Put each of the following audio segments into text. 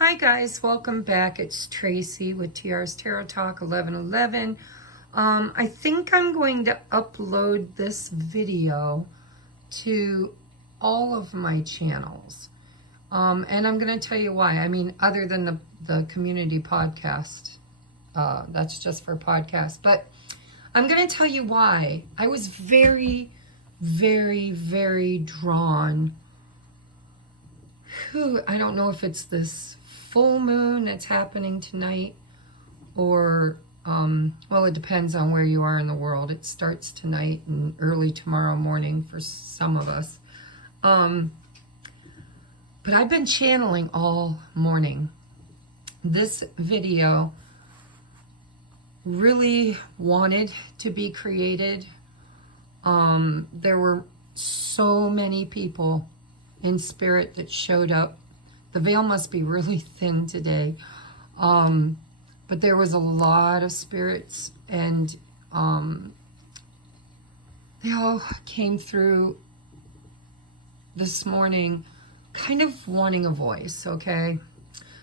Hi guys, welcome back. It's Tracy with TR's Tarot Talk 1111. I think I'm going to upload this video to all of my channels. And I'm going to tell you why. I mean, other than the community podcast, that's just for podcasts. But I'm going to tell you why. I was very, very drawn. I don't know if it's this full moon that's happening tonight or well, it depends on where you are in the world. It starts tonight and early tomorrow morning for some of us, but I've been channeling all morning. This video really wanted to be created. There were so many people in spirit that showed up. The veil must be really thin today. But there was a lot of spirits, and they all came through this morning kind of wanting a voice, okay?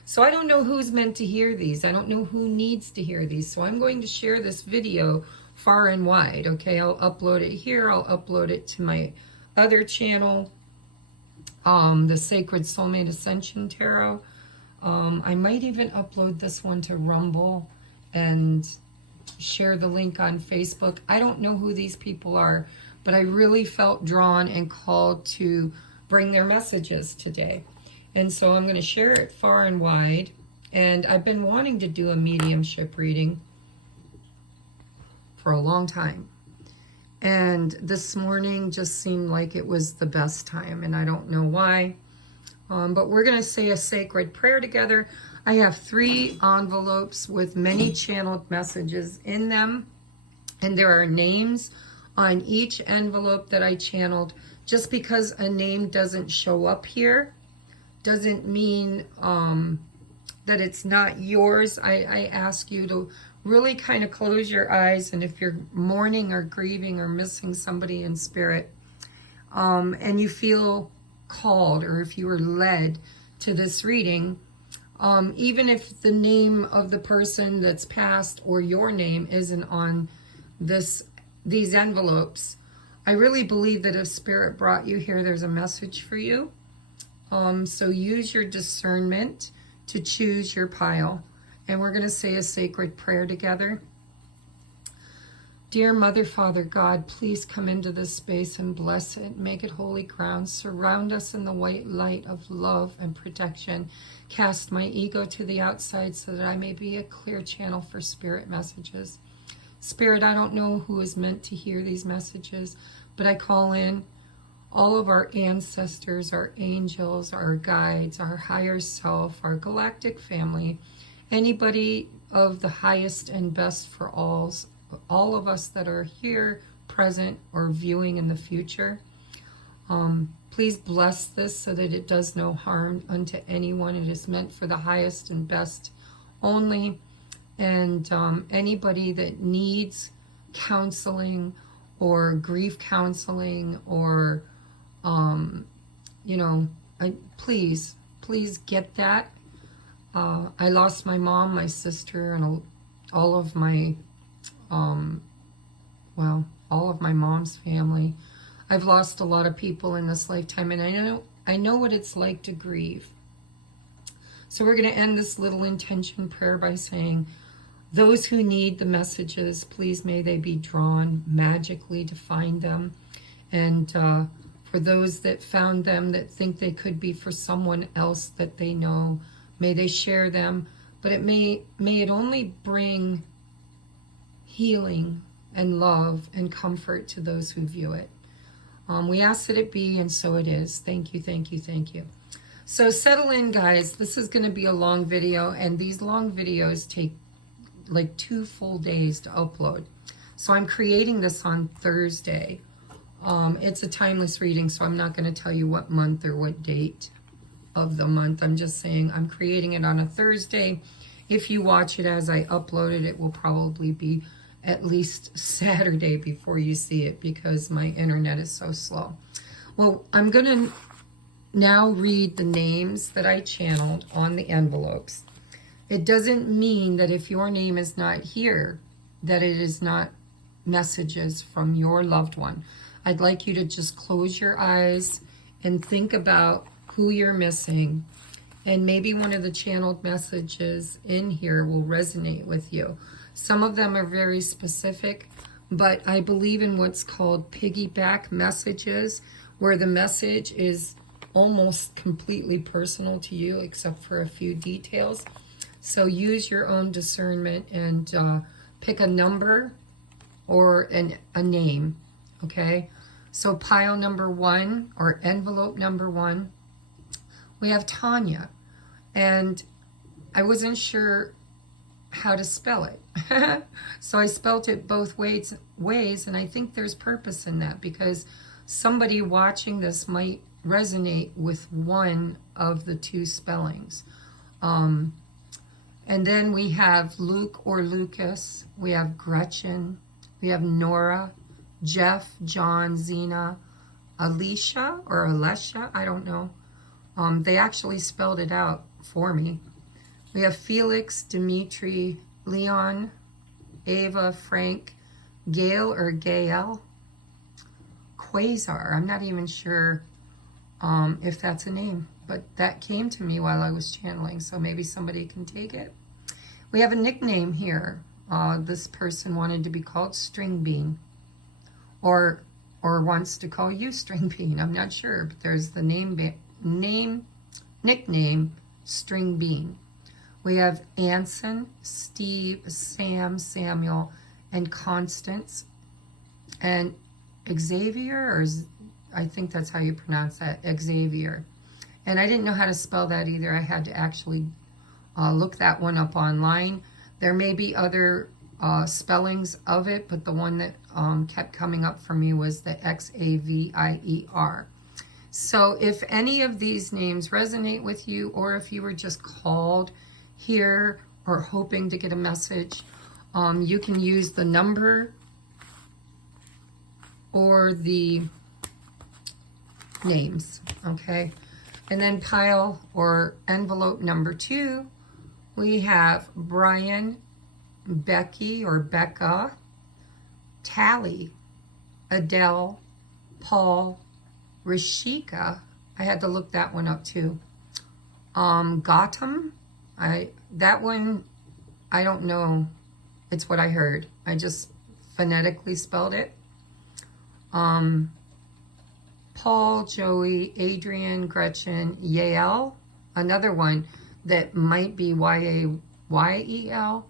So I don't know who's meant to hear these. I don't know who needs to hear these. So I'm going to share this video far and wide, okay? I'll upload it here. I'll upload it to my other channel, the Sacred Soulmate Ascension Tarot. I might even upload this one to Rumble and share the link on Facebook. I don't know who these people are, but I really felt drawn and called to bring their messages today. And so I'm going to share it far and wide. And I've been wanting to do a mediumship reading for a long time. And this morning just seemed like it was the best time, and I don't know why. But we're going to say a sacred prayer together. I have 3 envelopes with many channeled messages in them, and there are names on each envelope that I channeled. Just because a name doesn't show up here doesn't mean that it's not yours. I ask you to really kind of close your eyes, and if you're mourning or grieving or missing somebody in spirit, and you feel called, or if you were led to this reading, even if the name of the person that's passed or your name isn't on these envelopes, I really believe that if spirit brought you here, there's a message for you. So use your discernment to choose your pile. And we're going to say a sacred prayer together. Dear Mother, Father, God, please come into this space and bless it. Make it holy ground. Surround us in the white light of love and protection. Cast my ego to the outside so that I may be a clear channel for spirit messages. Spirit, I don't know who is meant to hear these messages, but I call in all of our ancestors, our angels, our guides, our higher self, our galactic family, anybody of the highest and best for all of us that are here, present, or viewing in the future. Please bless this so that it does no harm unto anyone. It is meant for the highest and best only. And anybody that needs counseling or grief counseling or, please get that. I lost my mom, my sister, and all of my, all of my mom's family. I've lost a lot of people in this lifetime, and I know what it's like to grieve. So we're going to end this little intention prayer by saying, those who need the messages, please may they be drawn magically to find them. And for those that found them that think they could be for someone else that they know, may they share them, but may it only bring healing and love and comfort to those who view it. We ask that it be, and so it is. Thank you, thank you, thank you. So settle in, guys. This is going to be a long video, and these long videos take like 2 full days to upload. So I'm creating this on Thursday. It's a timeless reading, so I'm not going to tell you what month or what date of the month. I'm just saying I'm creating it on a Thursday. If you watch it as I upload it, it will probably be at least Saturday before you see it because my internet is so slow. Well, I'm going to now read the names that I channeled on the envelopes. It doesn't mean that if your name is not here, that it is not messages from your loved one. I'd like you to just close your eyes and think about who you're missing. And maybe one of the channeled messages in here will resonate with you. Some of them are very specific, but I believe in what's called piggyback messages, where the message is almost completely personal to you, except for a few details. So use your own discernment and pick a number or a name, okay? So pile number 1, or envelope number 1, we have Tanya. And I wasn't sure how to spell it. So I spelled it both ways, and I think there's purpose in that, because somebody watching this might resonate with one of the 2 spellings. And then we have Luke or Lucas, we have Gretchen, we have Nora, Jeff, John, Zena, Alicia or Alessia, I don't know. They actually spelled it out for me. We have Felix, Dimitri, Leon, Ava, Frank, Gail or Gael, Quasar. I'm not even sure if that's a name, but that came to me while I was channeling, so maybe somebody can take it. We have a nickname here. This person wanted to be called String Bean, or wants to call you String Bean. I'm not sure, but there's the nickname String Bean. We have Anson, Steve, Sam, Samuel, and Constance, and Xavier, or I think that's how you pronounce that, Xavier. And I didn't know how to spell that either. I had to actually look that one up online. There may be other spellings of it, but the one that kept coming up for me was the Xavier. So if any of these names resonate with you, or if you were just called here or hoping to get a message, you can use the number or the names, okay? And then pile or envelope number 2, we have Brian, Becky or Becca, Tally, Adele, Paul, Rishika. I had to look that one up too. Gautam. That one, I don't know. It's what I heard. I just phonetically spelled it. Paul, Joey, Adrian, Gretchen, Yael. Another one that might be Y-A-Y-E-L.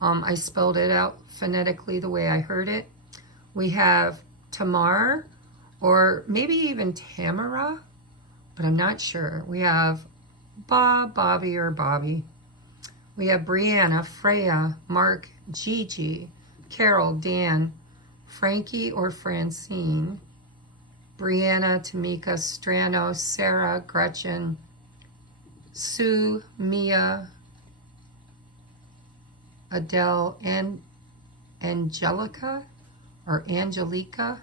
I spelled it out phonetically the way I heard it. We have Tamar, or maybe even Tamara, but I'm not sure. We have Bob, Bobby, or Bobby. We have Brianna, Freya, Mark, Gigi, Carol, Dan, Frankie or Francine, Brianna, Tamika, Strano, Sarah, Gretchen, Sue, Mia, Adele, and Angelica or Angelica,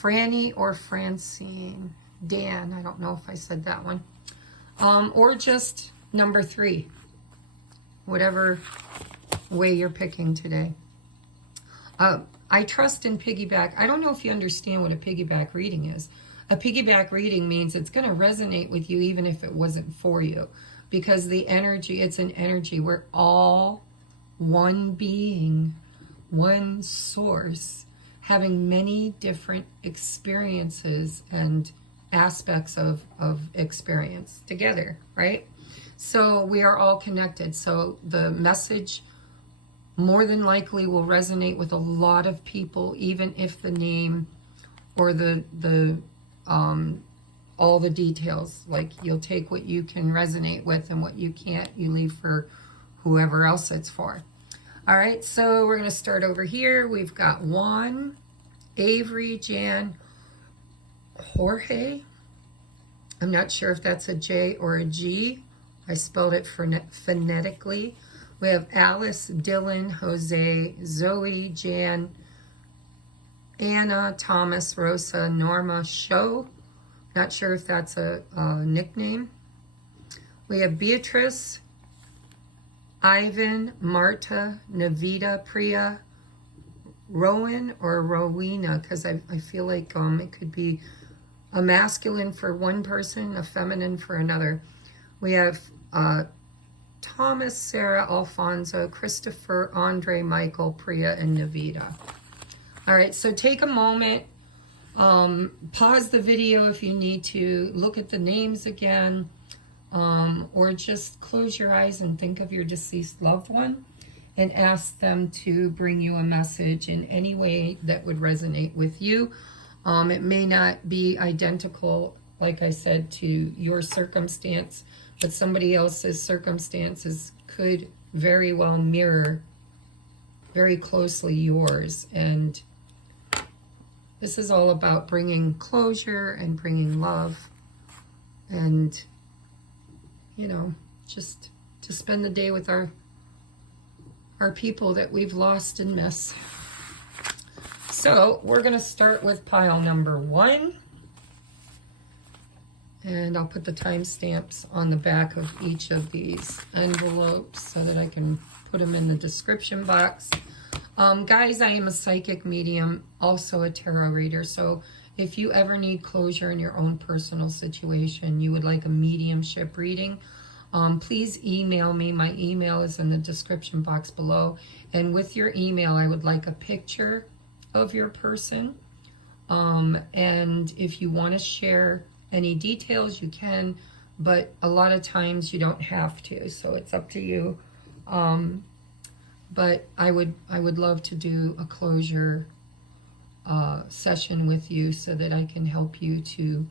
Franny or Francine, Dan, I don't know if I said that one, or just number 3, whatever way you're picking today. I trust in piggyback. I don't know if you understand what a piggyback reading is. A piggyback reading means it's going to resonate with you even if it wasn't for you, because the energy, it's an energy. We're all one being, one source, having many different experiences and aspects of experience together, right? So we are all connected. So the message more than likely will resonate with a lot of people, even if the name or all the details, like you'll take what you can resonate with, and what you can't, you leave for whoever else it's for. All right, so we're going to start over here. We've got Juan, Avery, Jan, Jorge. I'm not sure if that's a J or a G. I spelled it phonetically. We have Alice, Dylan, Jose, Zoe, Jan, Anna, Thomas, Rosa, Norma, Show. Not sure if that's a nickname. We have Beatrice, Ivan, Marta, Navita, Priya, Rowan or Rowena, because I feel like it could be a masculine for one person, a feminine for another. We have Thomas, Sarah, Alfonso, Christopher, Andre, Michael, Priya, and Navita. All right, so take a moment, pause the video if you need to, look at the names again, or just close your eyes and think of your deceased loved one and ask them to bring you a message in any way that would resonate with you. It may not be identical, like I said, to your circumstance, but somebody else's circumstances could very well mirror very closely yours. And this is all about bringing closure and bringing love and, you know, just to spend the day with our people that we've lost and missed. So we're going to start with pile number 1. And I'll put the timestamps on the back of each of these envelopes so that I can put them in the description box. Guys, I am a psychic medium, also a tarot reader. So if you ever need closure in your own personal situation, you would like a mediumship reading, please email me. My email is in the description box below. And with your email, I would like a picture of your person. And if you want to share any details, you can, but a lot of times you don't have to, so it's up to you. But I would love to do a closure session with you so that I can help you to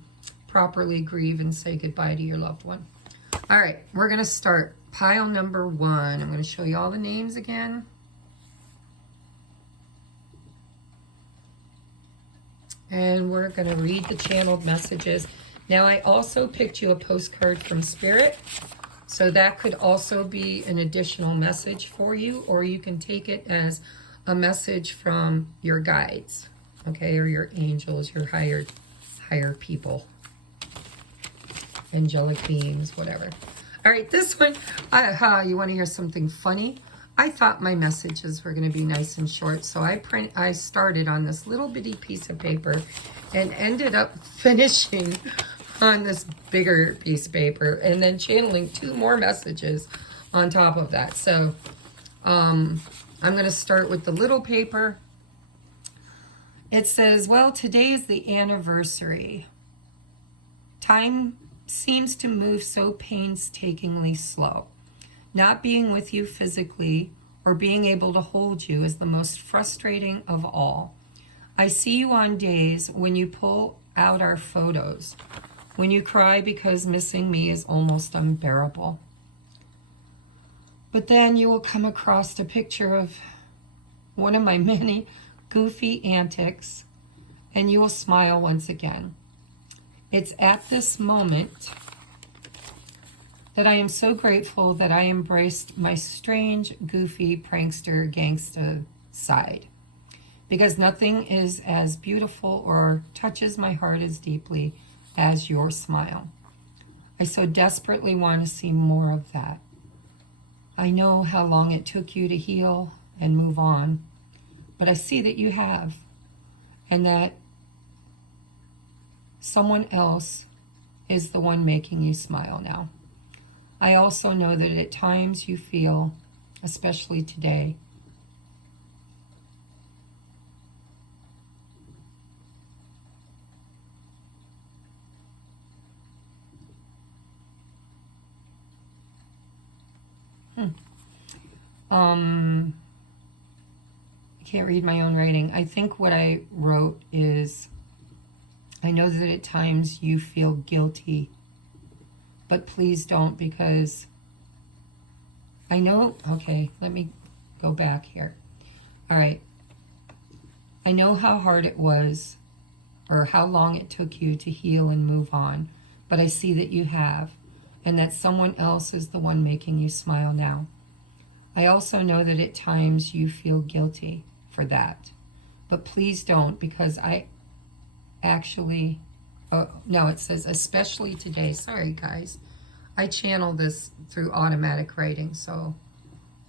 properly grieve and say goodbye to your loved one. All right, we're going to start pile number 1. I'm going to show you all the names again. And we're going to read the channeled messages. Now, I also picked you a postcard from Spirit, so that could also be an additional message for you, or you can take it as a message from your guides, okay, or your angels, your higher people, angelic beings, whatever. All right, this one, you want to hear something funny? I thought my messages were going to be nice and short, so I started on this little bitty piece of paper and ended up finishing on this bigger piece of paper and then channeling 2 more messages on top of that. So I'm going to start with the little paper. It says, well, today is the anniversary. Time seems to move so painstakingly slow. Not being with you physically or being able to hold you is the most frustrating of all. I see you on days when you pull out our photos, when you cry because missing me is almost unbearable. But then you will come across a picture of one of my many goofy antics, and you will smile once again. It's at this moment that I am so grateful that I embraced my strange, goofy, prankster, gangsta side. Because nothing is as beautiful or touches my heart as deeply as your smile. I so desperately want to see more of that. I know how long it took you to heal and move on, but I see that you have, and that someone else is the one making you smile now. I also know that at times you feel, especially today, I can't read my own writing. I think what I wrote is, I know that at times you feel guilty, but please don't, because I know, okay, let me go back here. All right. I know how hard it was, or how long it took you to heal and move on, but I see that you have, and that someone else is the one making you smile now. I also know that at times you feel guilty for that, but please don't, because I actually no, it says especially today. Sorry, guys. I channel this through automatic writing, so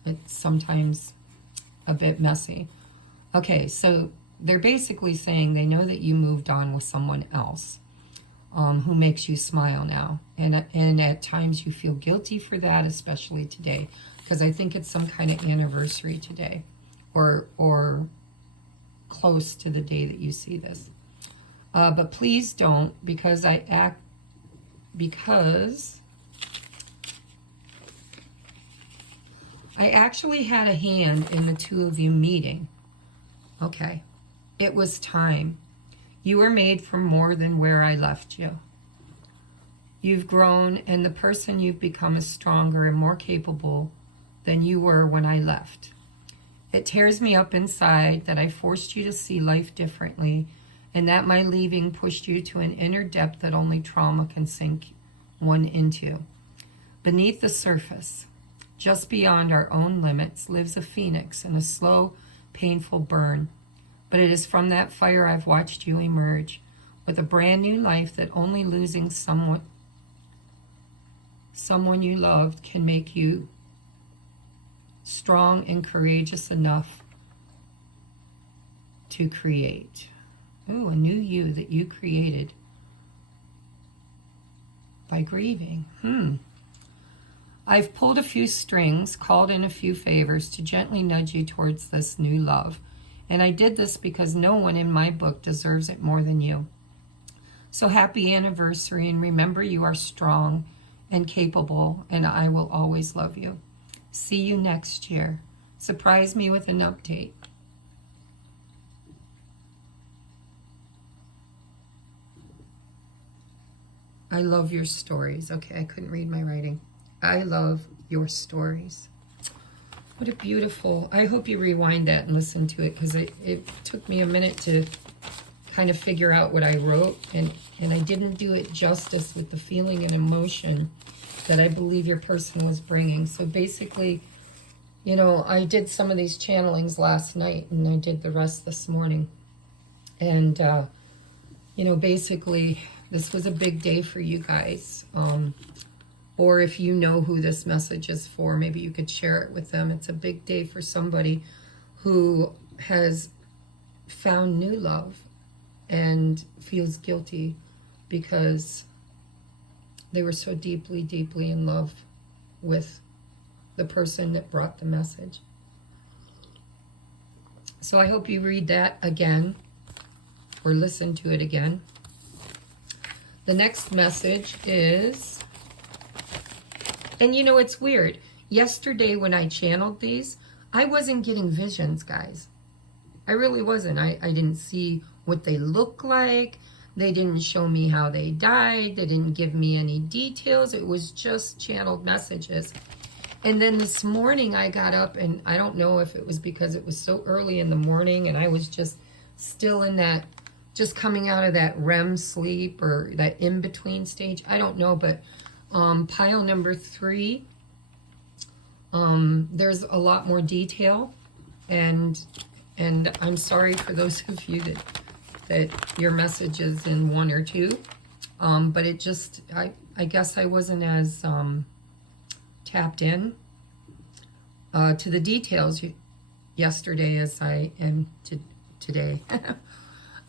it's sometimes a bit messy. Okay, so they're basically saying they know that you moved on with someone else who makes you smile now. And at times you feel guilty for that, especially today, because I think it's some kind of anniversary today, or close to the day that you see this. But please don't, because I actually had a hand in the two of you meeting. Okay, it was time. You were made for more than where I left you. You've grown, and the person you've become is stronger and more capable than you were when I left. It tears me up inside that I forced you to see life differently, and that my leaving pushed you to an inner depth that only trauma can sink one into. Beneath the surface, just beyond our own limits, lives a phoenix in a slow, painful burn. But it is from that fire I've watched you emerge with a brand new life that only losing someone you loved can make you strong and courageous enough to create. Ooh, a new you that you created by grieving. I've pulled a few strings, called in a few favors to gently nudge you towards this new love. And I did this because no one in my book deserves it more than you. So happy anniversary, and remember you are strong and capable, and I will always love you. See you next year. Surprise me with an update. I love your stories. Okay, I couldn't read my writing. I love your stories. What a beautiful, I hope you rewind that and listen to it, because it took me a minute to kind of figure out what I wrote, and I didn't do it justice with the feeling and emotion that I believe your person was bringing. So basically, you know, I did some of these channelings last night, and I did the rest this morning. And, you know, basically, this was a big day for you guys. Or if you know who this message is for, maybe you could share it with them. It's a big day for somebody who has found new love and feels guilty because they were so deeply, deeply in love with the person that brought the message. So I hope you read that again or listen to it again. The next message is... And you know, it's weird. Yesterday when I channeled these, I wasn't getting visions, guys. I really wasn't. I didn't see what they look like. They didn't show me how they died. They didn't give me any details. It was just channeled messages. And then this morning I got up, and I don't know if it was because it was so early in the morning and I was just still in that, just coming out of that REM sleep or that in-between stage. I don't know, but... pile number 3, there's a lot more detail, and I'm sorry for those of you that your message is in 1 or 2, but it just, I guess I wasn't as tapped in to the details yesterday as I am today.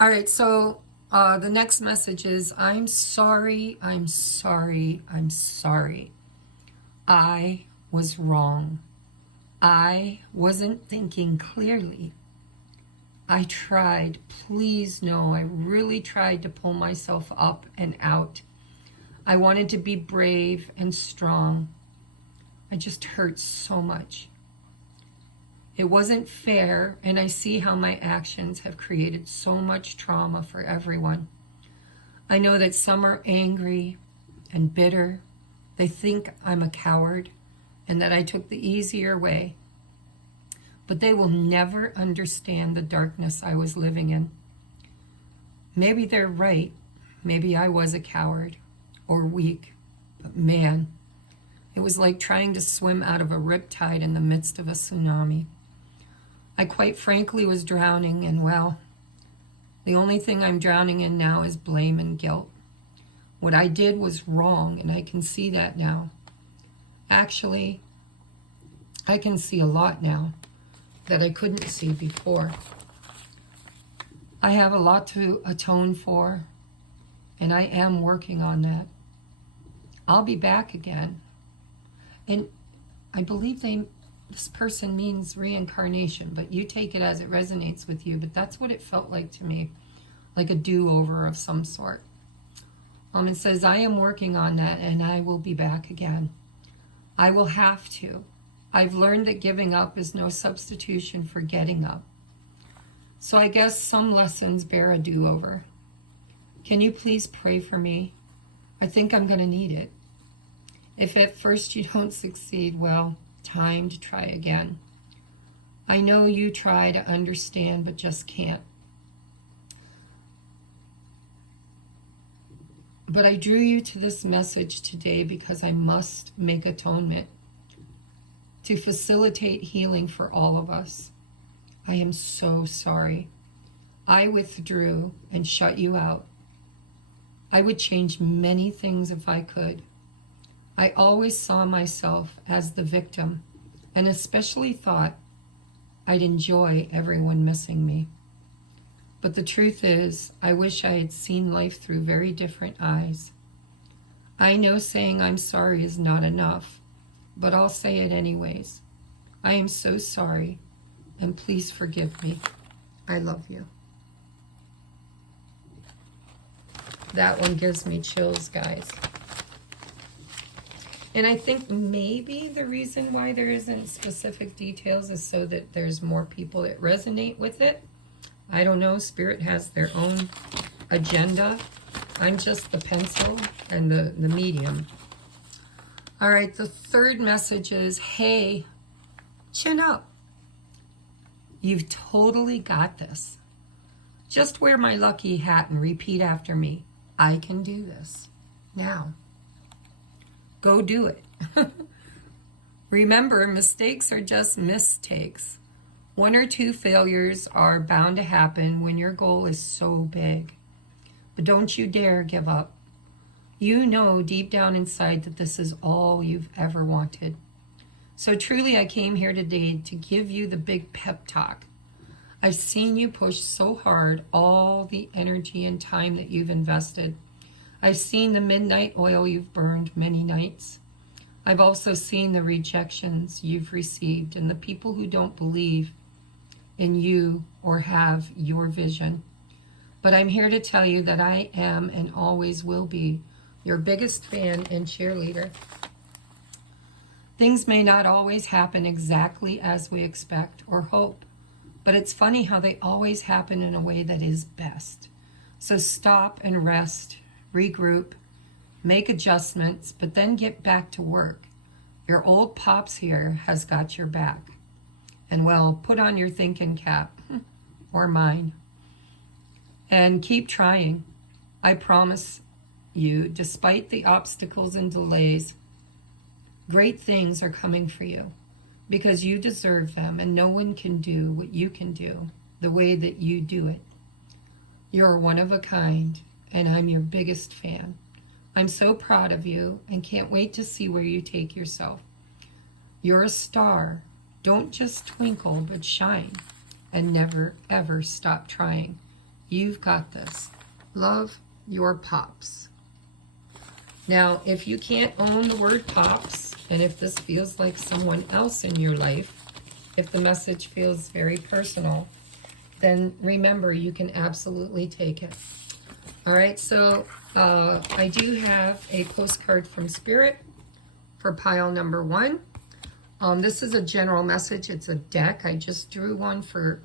All right, so the next message is, I'm sorry, I'm sorry, I'm sorry. I was wrong. I wasn't thinking clearly. I tried. Please know, I really tried to pull myself up and out. I wanted to be brave and strong. I just hurt so much. It wasn't fair, and I see how my actions have created so much trauma for everyone. I know that some are angry and bitter. They think I'm a coward and that I took the easier way. But they will never understand the darkness I was living in. Maybe they're right. Maybe I was a coward or weak. But man, it was like trying to swim out of a riptide in the midst of a tsunami. I quite frankly was drowning, and well, the only thing I'm drowning in now is blame and guilt. What I did was wrong, and I can see that now. Actually, I can see a lot now that I couldn't see before. I have a lot to atone for, and I am working on that. I'll be back again. And I believe this person means reincarnation, but you take it as it resonates with you. But that's what it felt like to me, like a do-over of some sort. It says, I am working on that, and I will be back again. I will have to. I've learned that giving up is no substitution for getting up. So I guess some lessons bear a do-over. Can you please pray for me? I think I'm going to need it. If at first you don't succeed, well, time to try again. I know you try to understand, but just can't. But I drew you to this message today because I must make atonement to facilitate healing for all of us. I am so sorry. I withdrew and shut you out. I would change many things if I could. I always saw myself as the victim, and especially thought I'd enjoy everyone missing me. But the truth is, I wish I had seen life through very different eyes. I know saying I'm sorry is not enough, but I'll say it anyways. I am so sorry, and please forgive me. I love you. That one gives me chills, guys. And I think maybe the reason why there isn't specific details is so that there's more people that resonate with it. I don't know. Spirit has their own agenda. I'm just the pencil and the medium. All right, the third message is, hey, chin up. You've totally got this. Just wear my lucky hat and repeat after me. I can do this. Now, go do it. Remember, mistakes are just mistakes. 1 or 2 failures are bound to happen when your goal is so big. But don't you dare give up. You know deep down inside that this is all you've ever wanted. So truly, I came here today to give you the big pep talk. I've seen you push so hard, all the energy and time that you've invested. I've seen the midnight oil you've burned many nights. I've also seen the rejections you've received and the people who don't believe in you or have your vision. But I'm here to tell you that I am and always will be your biggest fan and cheerleader. Things may not always happen exactly as we expect or hope, but it's funny how they always happen in a way that is best. So stop and rest, regroup, make adjustments, but then get back to work. Your old pops here has got your back. And well, put on your thinking cap, or mine, and keep trying. I promise you, despite the obstacles and delays, great things are coming for you because you deserve them, and no one can do what you can do the way that you do it. You're one of a kind, and I'm your biggest fan. I'm so proud of you and can't wait to see where you take yourself. You're a star. Don't just twinkle, but shine, and never, ever stop trying. You've got this. Love, your pops. Now, if you can't own the word pops, and if this feels like someone else in your life, if the message feels very personal, then remember, you can absolutely take it. All right, so I do have a postcard from Spirit for pile number 1. This is a general message. It's a deck. I just drew one for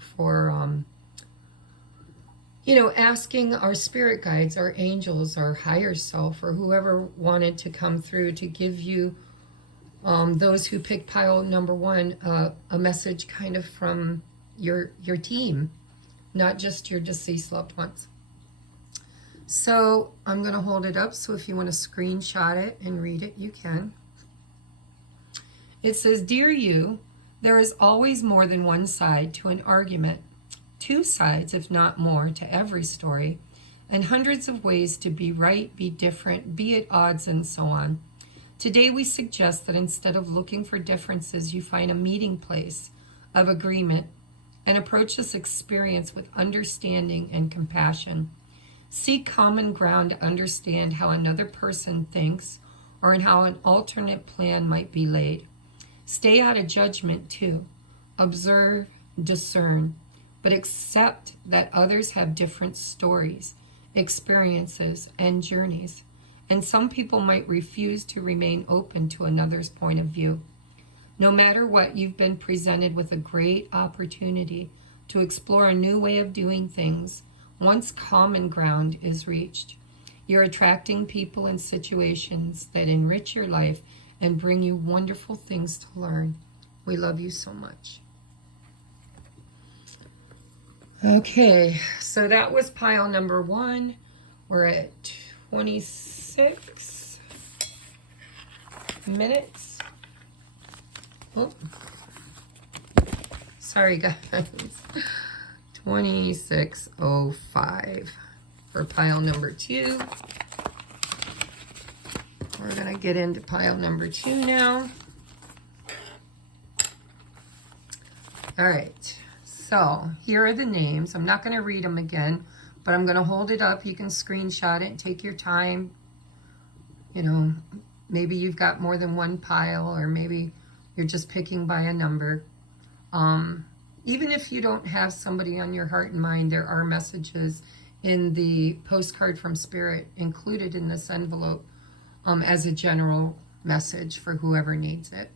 asking our spirit guides, our angels, our higher self, or whoever wanted to come through to give you, those who picked pile number 1, a message kind of from your team, not just your deceased loved ones. So I'm going to hold it up, so if you want to screenshot it and read it, you can. It says, Dear you, there is always more than one side to an argument, 2 sides, if not more, to every story, and hundreds of ways to be right, be different, be at odds, and so on. Today we suggest that instead of looking for differences, you find a meeting place of agreement and approach this experience with understanding and compassion. Seek common ground to understand how another person thinks or in how an alternate plan might be laid. Stay out of judgment too. Observe, discern, but accept that others have different stories, experiences, and journeys, and some people might refuse to remain open to another's point of view. No matter what, you've been presented with a great opportunity to explore a new way of doing things once common ground is reached. You're attracting people and situations that enrich your life and bring you wonderful things to learn. We love you so much. Okay, so that was pile number 1. We're at 26 minutes. Oh, sorry guys. 26:05 for pile number 2. We're going to get into pile number 2 now. All right, so here are the names. I'm not going to read them again, but I'm going to hold it up. You can screenshot it and take your time. You know, maybe you've got more than one pile, or maybe you're just picking by a number. Even if you don't have somebody on your heart and mind, there are messages in the postcard from Spirit included in this envelope as a general message for whoever needs it.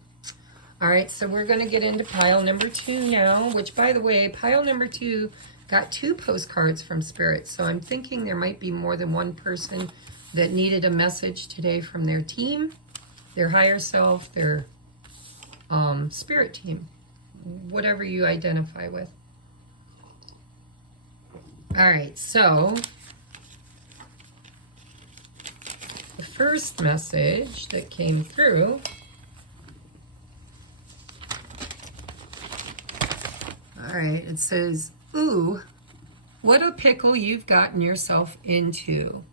All right, so we're going to get into pile number 2 now, which, by the way, pile number 2 got 2 postcards from Spirit. So I'm thinking there might be more than one person that needed a message today from their team, their higher self, their spirit team, whatever you identify with. All right, so the first message that came through, all right, it says, ooh, what a pickle you've gotten yourself into.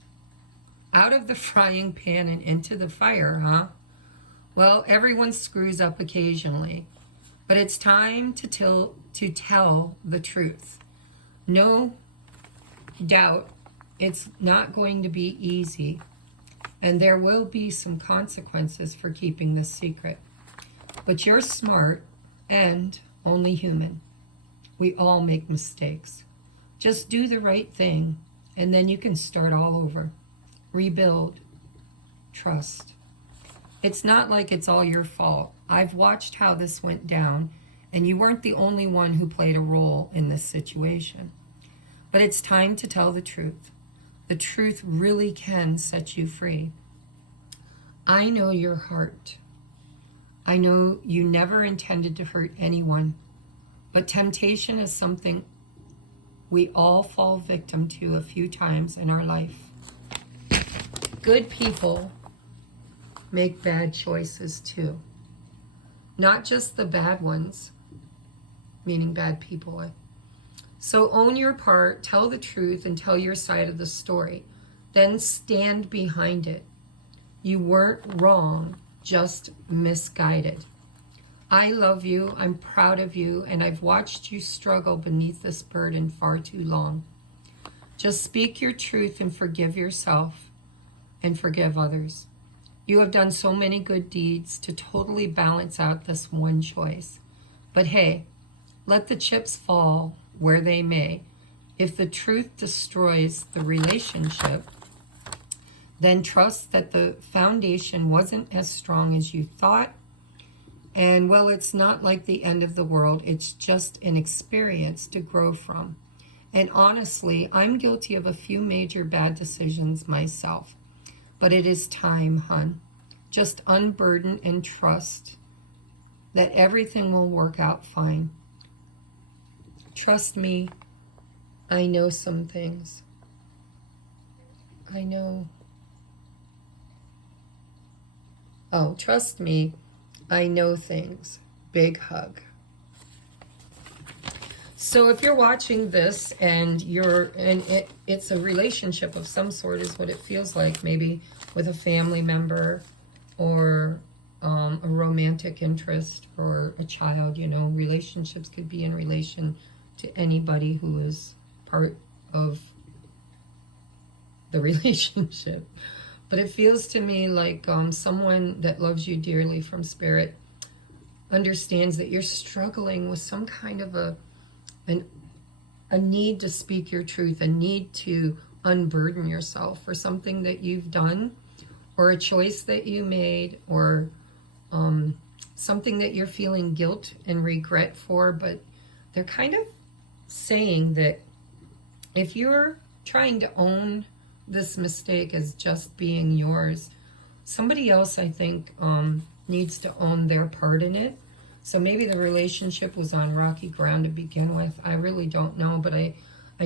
Out of the frying pan and into the fire, huh? Well, everyone screws up occasionally, but it's time to tell the truth. No doubt it's not going to be easy, and there will be some consequences for keeping this secret. But you're smart and only human. We all make mistakes. Just do the right thing, and then you can start all over. Rebuild. Trust. It's not like it's all your fault. I've watched how this went down, and you weren't the only one who played a role in this situation. But it's time to tell the truth. The truth really can set you free. I know your heart. I know you never intended to hurt anyone, but temptation is something we all fall victim to a few times in our life. Good people make bad choices too. Not just the bad ones, meaning bad people. So own your part, tell the truth, and tell your side of the story. Then stand behind it. You weren't wrong, just misguided. I love you, I'm proud of you, and I've watched you struggle beneath this burden far too long. Just speak your truth and forgive yourself and forgive others. You have done so many good deeds to totally balance out this one choice. But hey, let the chips fall where they may. If the truth destroys the relationship, then trust that the foundation wasn't as strong as you thought. And well, it's not like the end of the world. It's just an experience to grow from. And honestly, I'm guilty of a few major bad decisions myself. But it is time, hun. Just unburden and trust that everything will work out fine. Trust me, I know some things. I know. Oh, trust me, I know things. Big hug. So if you're watching this and it's a relationship of some sort is what it feels like, maybe with a family member or a romantic interest or a child, you know, relationships could be in relation to anybody who is part of the relationship. But it feels to me like someone that loves you dearly from spirit understands that you're struggling with some kind of a need to speak your truth, a need to unburden yourself for something that you've done or a choice that you made or something that you're feeling guilt and regret for. But they're kind of saying that if you're trying to own this mistake as just being yours, somebody else, I think, needs to own their part in it. So maybe the relationship was on rocky ground to begin with. I really don't know, but I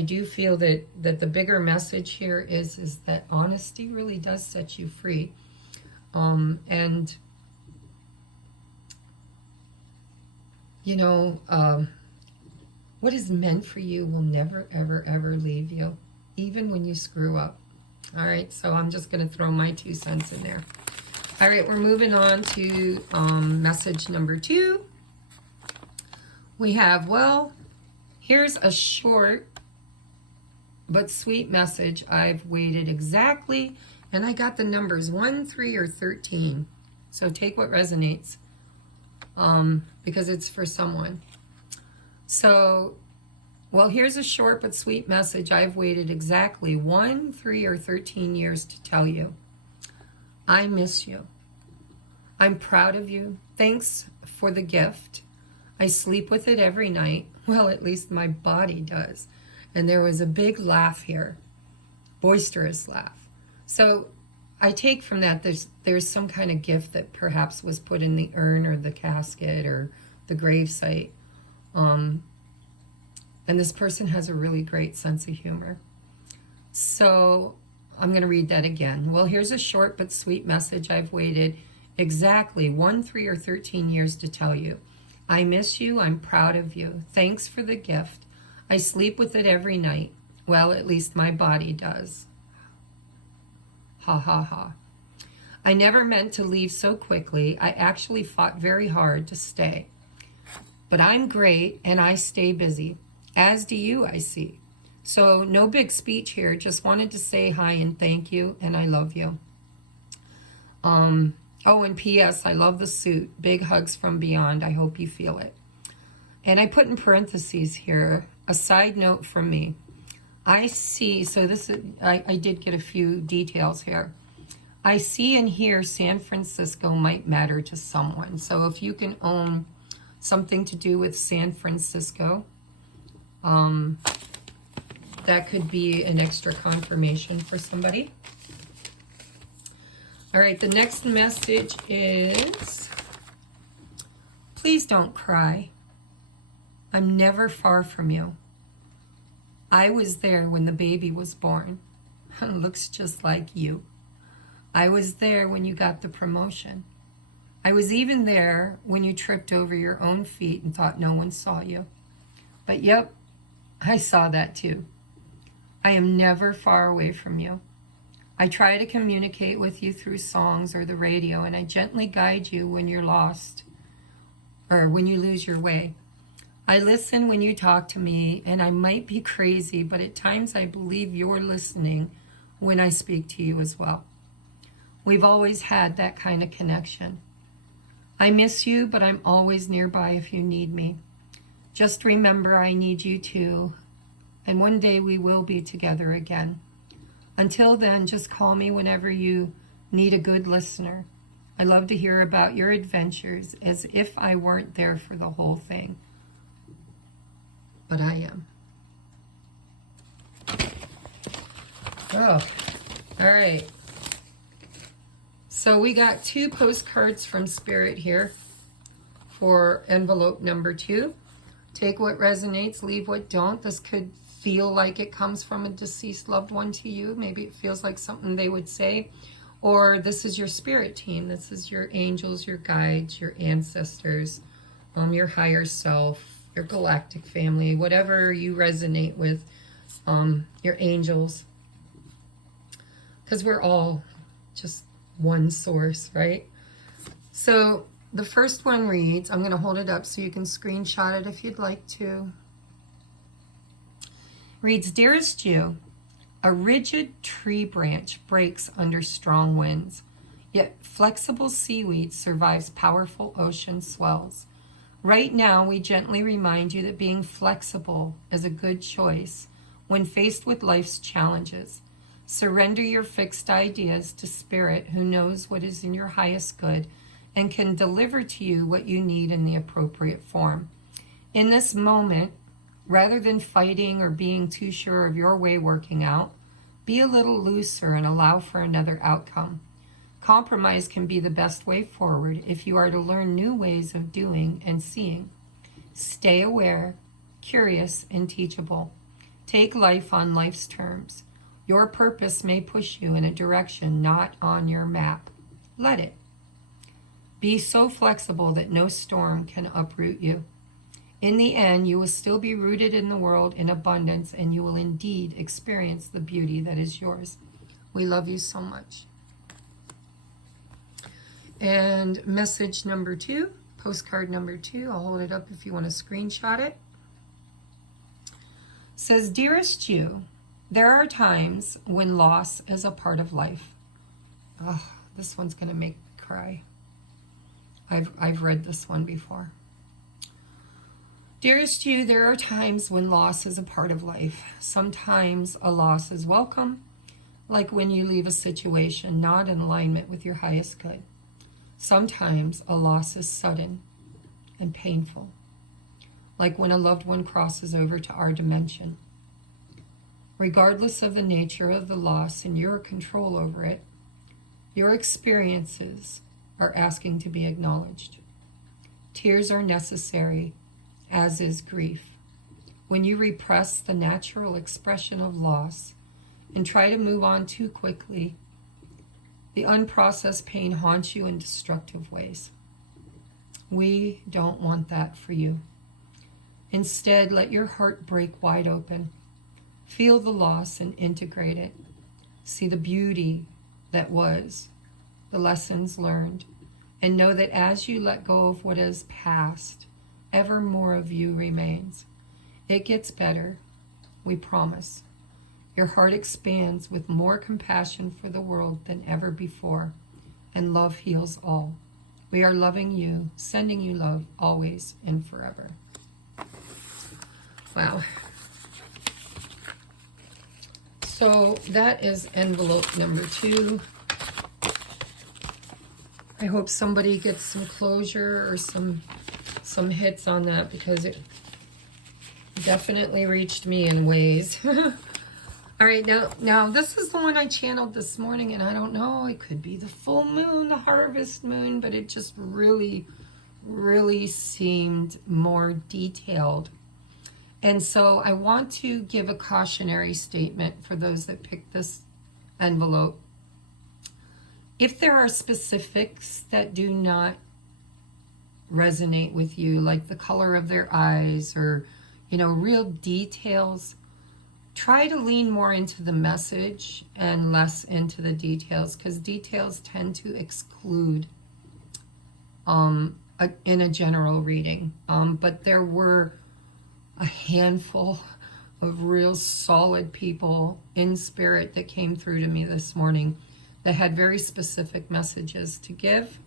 do feel that the bigger message here is that honesty really does set you free. And, you know, what is meant for you will never, ever, ever leave you, even when you screw up. All right, so I'm just going to throw my 2 cents in there. All right, we're moving on to message number 2. We have, well, here's a short but sweet message. I've waited exactly, and I got the numbers 1, 3, or 13. So take what resonates, because it's for someone. So, well, here's a short but sweet message. I've waited exactly 1, 3, or 13 years to tell you. I miss you. I'm proud of you. Thanks for the gift. I sleep with it every night. Well, at least my body does. And there was a big laugh here, boisterous laugh. So I take from that there's some kind of gift that perhaps was put in the urn or the casket or the gravesite. And this person has a really great sense of humor. So I'm going to read that again. Well, here's a short but sweet message. I've waited exactly 1, 3, or 13 years to tell you. I miss you. I'm proud of you. Thanks for the gift. I sleep with it every night. Well, at least my body does. Ha ha ha. I never meant to leave so quickly. I actually fought very hard to stay. But I'm great and I stay busy. As do you, I see. So no big speech here. Just wanted to say hi and thank you, and I love you. Oh, and P.S. I love the suit. Big hugs from beyond. I hope you feel it. And I put in parentheses here, a side note from me. I see, so this is, I did get a few details here. I see and hear San Francisco might matter to someone. So if you can own something to do with San Francisco, that could be an extra confirmation for somebody. All right, the next message is, please don't cry. I'm never far from you. I was there when the baby was born. Looks just like you. I was there when you got the promotion. I was even there when you tripped over your own feet and thought no one saw you. But yep, I saw that too. I am never far away from you. I try to communicate with you through songs or the radio, and I gently guide you when you're lost or when you lose your way. I listen when you talk to me, and I might be crazy, but at times I believe you're listening when I speak to you as well. We've always had that kind of connection. I miss you, but I'm always nearby if you need me. Just remember I need you too, and one day we will be together again. Until then, just call me whenever you need a good listener. I love to hear about your adventures as if I weren't there for the whole thing. But I am. Oh, all right. So we got 2 postcards from Spirit here for envelope number 2. Take what resonates, leave what don't. This could feel like it comes from a deceased loved one to you. Maybe it feels like something they would say. Or this is your spirit team. This is your angels, your guides, your ancestors, your higher self, your galactic family, whatever you resonate with, your angels. Because we're all just one source, right? So the first one reads, I'm going to hold it up so you can screenshot it if you'd like to. Reads, Dearest you, a rigid tree branch breaks under strong winds, yet flexible seaweed survives powerful ocean swells. Right now, we gently remind you that being flexible is a good choice when faced with life's challenges. Surrender your fixed ideas to Spirit, who knows what is in your highest good and can deliver to you what you need in the appropriate form. In this moment, rather than fighting or being too sure of your way working out, be a little looser and allow for another outcome. Compromise can be the best way forward if you are to learn new ways of doing and seeing. Stay aware, curious, and teachable. Take life on life's terms. Your purpose may push you in a direction not on your map. Let it. Be so flexible that no storm can uproot you. In the end, you will still be rooted in the world in abundance, and you will indeed experience the beauty that is yours. We love you so much. And message number 2, postcard number 2, I'll hold it up if you want to screenshot it. Says, Dearest you, there are times when loss is a part of life. Oh, this one's going to make me cry. I've read this one before. Dearest you, there are times when loss is a part of life. Sometimes a loss is welcome, like when you leave a situation not in alignment with your highest good. Sometimes a loss is sudden and painful, like when a loved one crosses over to our dimension. Regardless of the nature of the loss and your control over it, your experiences are asking to be acknowledged. Tears are necessary, as is grief. When you repress the natural expression of loss and try to move on too quickly, the unprocessed pain haunts you in destructive ways. We don't want that for you. Instead, let your heart break wide open. Feel the loss and integrate it. See the beauty that was, the lessons learned, and know that as you let go of what is past, ever more of you remains. It gets better, we promise. Your heart expands with more compassion for the world than ever before, and love heals all. We are loving you, sending you love always and forever. Wow. So that is envelope number 2. I hope somebody gets some closure or some hits on that, because it definitely reached me in ways. All right, now this is the one I channeled this morning, and I don't know, it could be the full moon, the harvest moon, but it just really, really seemed more detailed. And so I want to give a cautionary statement for those that picked this envelope. If there are specifics that do not resonate with you, like the color of their eyes or, real details, try to lean more into the message and less into the details, because details tend to exclude in a general reading. But there were a handful of real solid people in spirit that came through to me this morning that had very specific messages to give.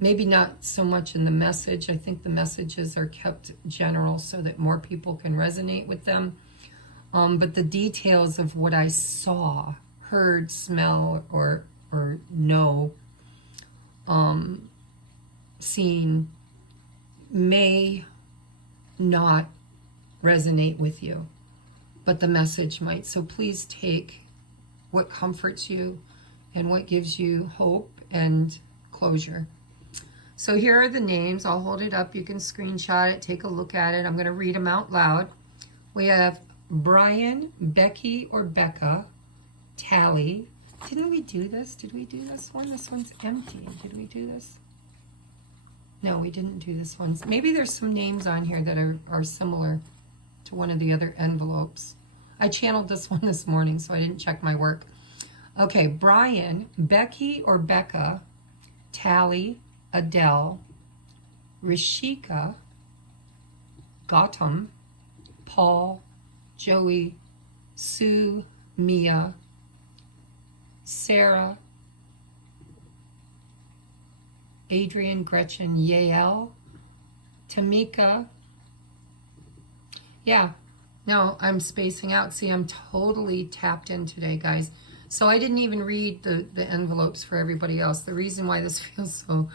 Maybe not so much in the message. I think the messages are kept general so that more people can resonate with them. But the details of what I saw, heard, smell, or know, seen, may not resonate with you, but the message might. So please take what comforts you and what gives you hope and closure. So here are the names. I'll hold it up. You can screenshot it, take a look at it. I'm going to read them out loud. We have Brian, Becky or Becca, Tally. Didn't we do this? Did we do this one? This one's empty. Did we do this? No, we didn't do this one. Maybe there's some names on here that are similar to one of the other envelopes. I channeled this one this morning, so I didn't check my work. Okay, Brian, Becky or Becca, Tally, Adele, Rishika, Gautam, Paul, Joey, Sue, Mia, Sarah, Adrian, Gretchen, Yael, Tamika. Yeah, no, I'm spacing out. See, I'm totally tapped in today, guys. So I didn't even read the envelopes for everybody else. The reason why this feels so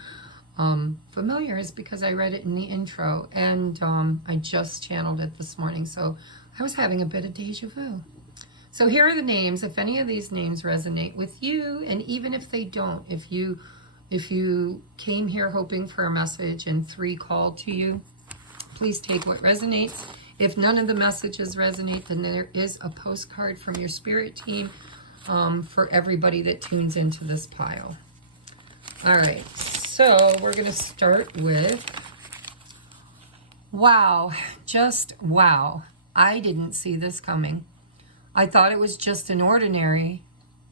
familiar is because I read it in the intro, and I just channeled it this morning. So I was having a bit of deja vu. So here are the names. If any of these names resonate with you, and even if they don't, if you came here hoping for a message and 3 called to you, please take what resonates. If none of the messages resonate, then there is a postcard from your spirit team for everybody that tunes into this pile. All right, so we're going to start with, wow, just wow. I didn't see this coming. I thought it was just an ordinary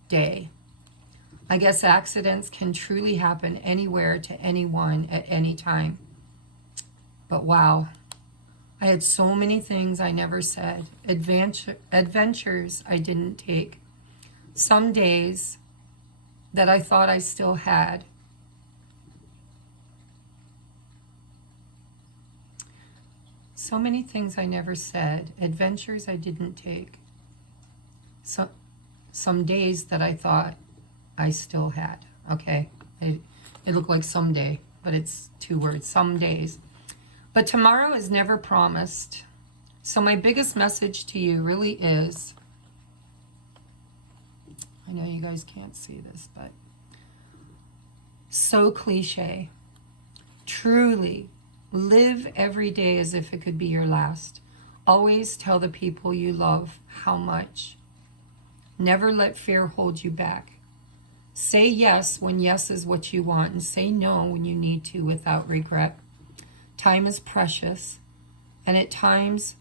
day. I guess accidents can truly happen anywhere to anyone at any time. But wow, I had so many things I never said, adventures I didn't take, some days that I thought I still had. So many things I never said, adventures I didn't take, some days that I thought I still had. Okay, it looked like someday, but it's 2 words, some days. But tomorrow is never promised. So my biggest message to you really is, I know you guys can't see this, but so cliche. Truly, live every day as if it could be your last. Always tell the people you love how much. Never let fear hold you back. Say yes when yes is what you want, and say no when you need to without regret. Time is precious, and at times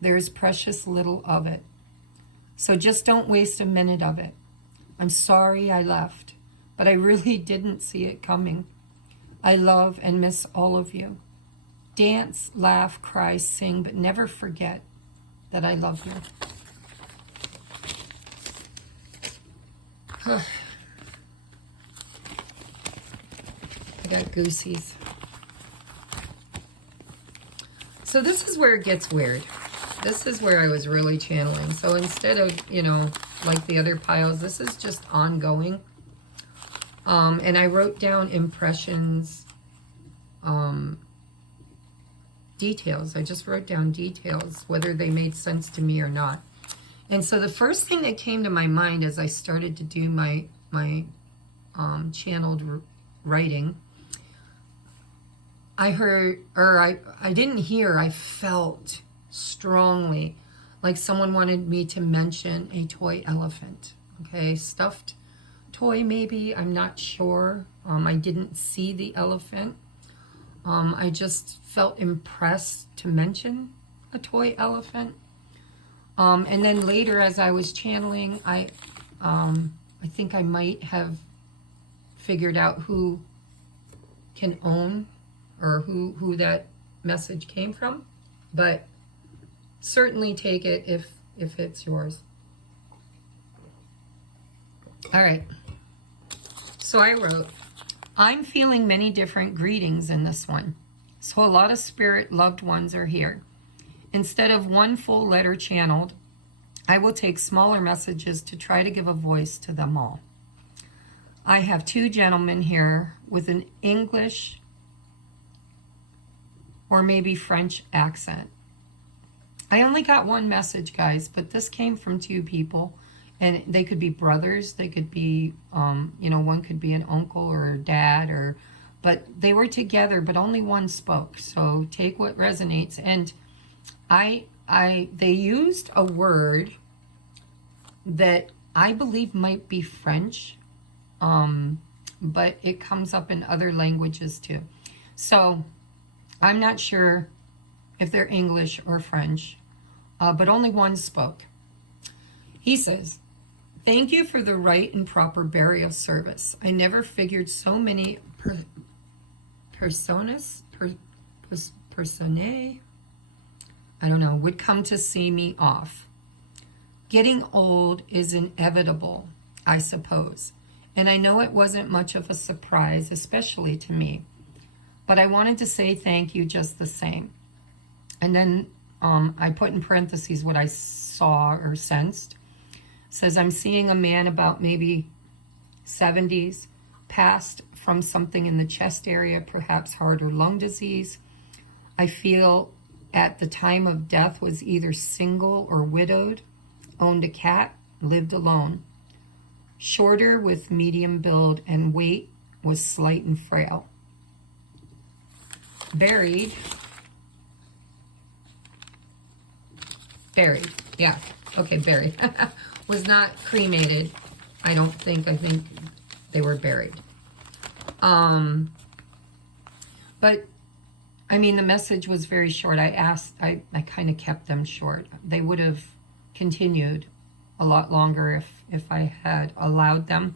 there is precious little of it. So just don't waste a minute of it. I'm sorry I left, but I really didn't see it coming. I love and miss all of you. Dance, laugh, cry, sing, but never forget that I love you. I got goosies. So this is where it gets weird. This is where I was really channeling. So instead of, like the other piles, this is just ongoing. And I wrote down impressions, details. I just wrote down details, whether they made sense to me or not. And so the first thing that came to my mind as I started to do my channeled writing, I heard, or I didn't hear, I felt strongly like someone wanted me to mention a toy elephant. Okay, stuffed toy maybe, I'm not sure. I didn't see the elephant. I just felt impressed to mention a toy elephant. And then later as I was channeling, I think I might have figured out who can own or who that message came from, but certainly take it if it's yours. All right, so I wrote, I'm feeling many different greetings in this one, so a lot of spirit loved ones are here. Instead of one full letter channeled, I will take smaller messages to try to give a voice to them all. I have 2 gentlemen here with an English or maybe French accent. I only got 1 message, guys, but this came from 2 people, and they could be brothers, they could be, one could be an uncle or a dad, but they were together, but only one spoke. So take what resonates. And they used a word that I believe might be French, but it comes up in other languages too. So I'm not sure if they're English or French, but only one spoke. He says, "Thank you for the right and proper burial service. I never figured so many personae, I don't know, would come to see me off. Getting old is inevitable, I suppose, and I know it wasn't much of a surprise, especially to me, but I wanted to say thank you just the same." And then I put in parentheses what I saw or sensed. It says, "I'm seeing a man about maybe 70s, passed from something in the chest area, perhaps heart or lung disease. I feel at the time of death was either single or widowed, owned a cat, lived alone. Shorter with medium build and weight, was slight and frail. Buried, yeah, okay, buried. Was not cremated, I don't think. I think they were buried. But I mean, the message was very short. I kind of kept them short. They would have continued a lot longer if I had allowed them.